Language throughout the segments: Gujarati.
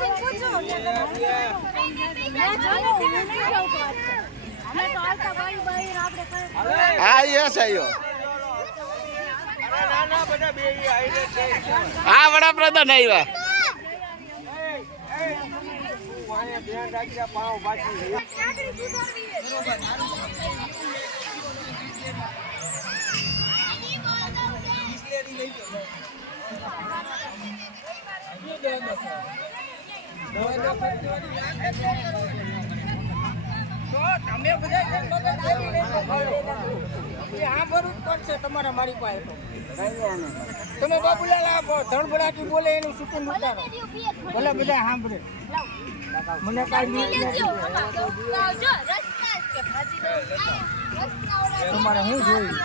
પૂછીને પૂછો હા યસ આવ્યો હા વડાપ્રધાન આવ્યા Thank you. તમે બધા તમારા મારી પાસે તમે બાબુલાલ આપો ધણબડાટી બોલે એનું સુકૂન ઉતારો ભલે બધા સાંભળે મને કાંઈ તમારે શું જોયું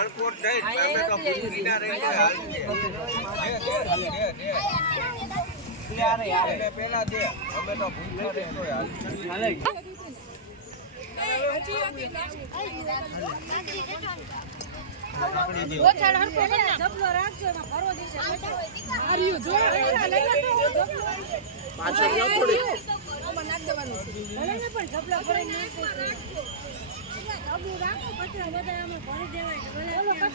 હાલકોટ જઈશ અમે તો પૂરું વિના રહી હાલ પેલા દે અમે તો ભૂલ કરી પાછળ પણ જબલા કચરો બધા ભરી દેવાય